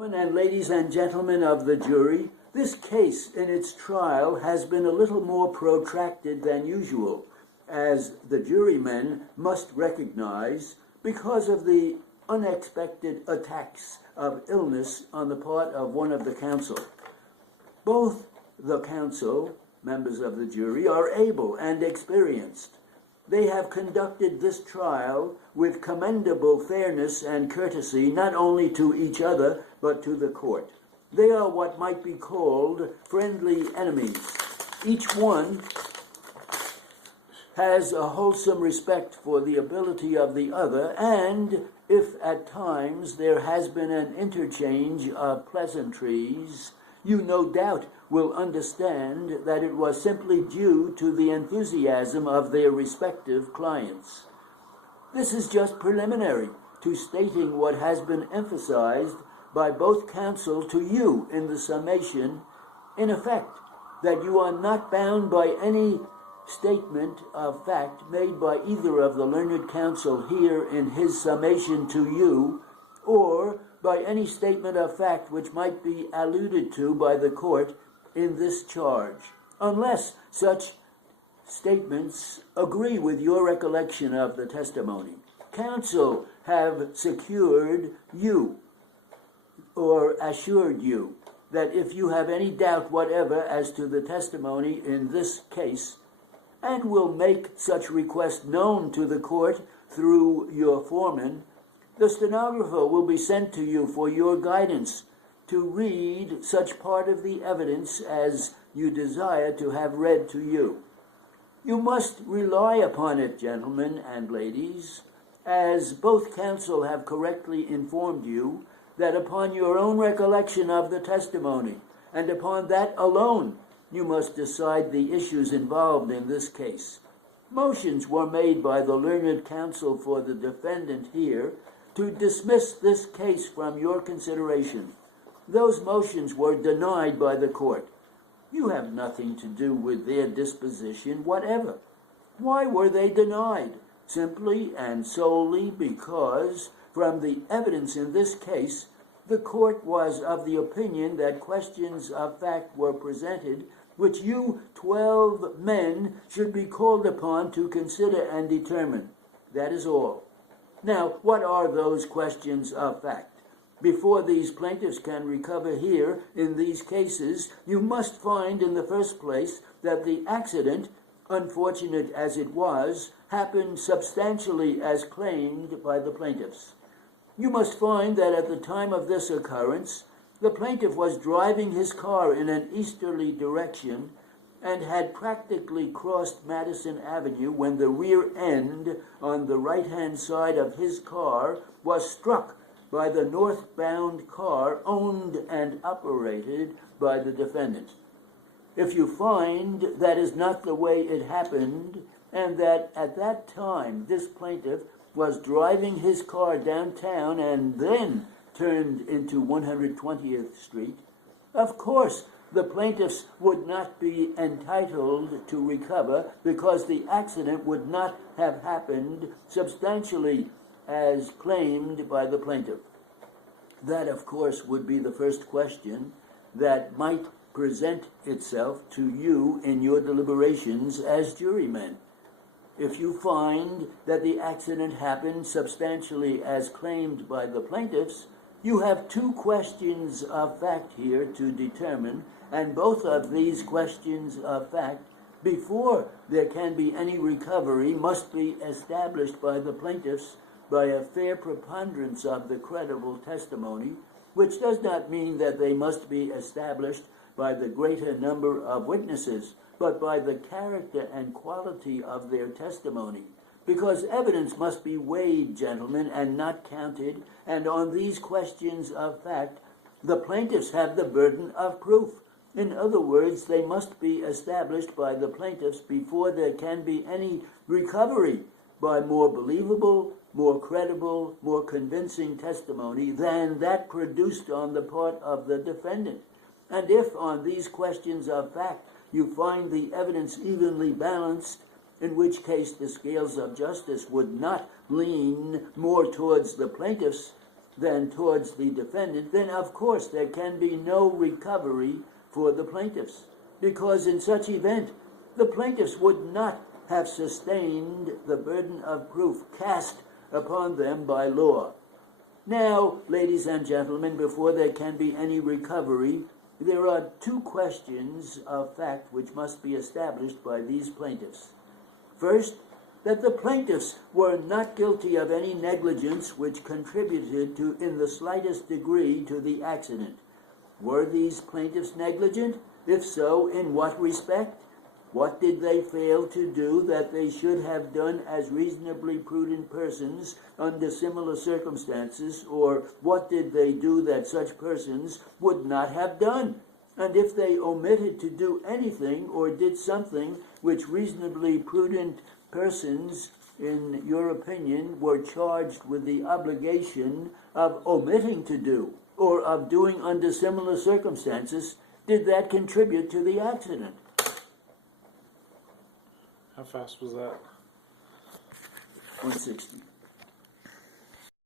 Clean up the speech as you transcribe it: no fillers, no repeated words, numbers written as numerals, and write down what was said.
And ladies and gentlemen of the jury, this case in its trial has been a little more protracted than usual, as the jurymen must recognize, because of the unexpected attacks of illness on the part of one of the counsel. Both the counsel, members of the jury, are able and experienced. They have conducted this trial with commendable fairness and courtesy, not only to each other, but to the court. They are what might be called friendly enemies. Each one has a wholesome respect for the ability of the other, and if at times there has been an interchange of pleasantries, you no doubt will understand that it was simply due to the enthusiasm of their respective clients. This is just preliminary to stating what has been emphasized by both counsel to you in the summation, in effect, that you are not bound by any statement of fact made by either of the learned counsel here in his summation to you, or by any statement of fact which might be alluded to by the court in this charge, unless such statements agree with your recollection of the testimony. Counsel have secured you, or assured you, that if you have any doubt whatever as to the testimony in this case, and will make such request known to the court through your foreman, the stenographer will be sent to you for your guidance to read such part of the evidence as you desire to have read to you. You must rely upon it, gentlemen and ladies, as both counsel have correctly informed you, that upon your own recollection of the testimony, and upon that alone, you must decide the issues involved in this case. Motions were made by the learned counsel for the defendant here to dismiss this case from your consideration. Those motions were denied by the court. You have nothing to do with their disposition whatever. Why were they denied? Simply and solely because, from the evidence in this case, the court was of the opinion that questions of fact were presented which you 12 men should be called upon to consider and determine. That is all. Now, what are those questions of fact? Before these plaintiffs can recover here in these cases, you must find in the first place that the accident, unfortunate as it was, happened substantially as claimed by the plaintiffs. You must find that at the time of this occurrence, the plaintiff was driving his car in an easterly direction and had practically crossed Madison Avenue when the rear end on the right-hand side of his car was struck by the northbound car owned and operated by the defendant. If you find that is not the way it happened, and that at that time this plaintiff was driving his car downtown and then turned into 120th Street, of course the plaintiffs would not be entitled to recover because the accident would not have happened substantially as claimed by the plaintiff. That, of course, would be the first question that might present itself to you in your deliberations as jurymen. If you find that the accident happened substantially as claimed by the plaintiffs, you have two questions of fact here to determine, and both of these questions of fact, before there can be any recovery, must be established by the plaintiffs by a fair preponderance of the credible testimony, which does not mean that they must be established by the greater number of witnesses, but by the character and quality of their testimony. Because evidence must be weighed, gentlemen, and not counted, and on these questions of fact, the plaintiffs have the burden of proof. In other words, they must be established by the plaintiffs before there can be any recovery by more believable, more credible, more convincing testimony than that produced on the part of the defendant. And if on these questions of fact you find the evidence evenly balanced, in which case the scales of justice would not lean more towards the plaintiffs, than towards the defendant, then of course there can be no recovery for the plaintiffs, because in such event the plaintiffs would not have sustained the burden of proof cast upon them by law. Now, ladies and gentlemen, before there can be any recovery, there are two questions of fact which must be established by these plaintiffs. First, that the plaintiffs were not guilty of any negligence which contributed to, in the slightest degree, to the accident. Were these plaintiffs negligent? If so, in what respect? What did they fail to do that they should have done as reasonably prudent persons under similar circumstances, or what did they do that such persons would not have done? And if they omitted to do anything or did something which reasonably prudent persons, in your opinion, were charged with the obligation of omitting to do, or of doing under similar circumstances, did that contribute to the accident? How fast was that? 160.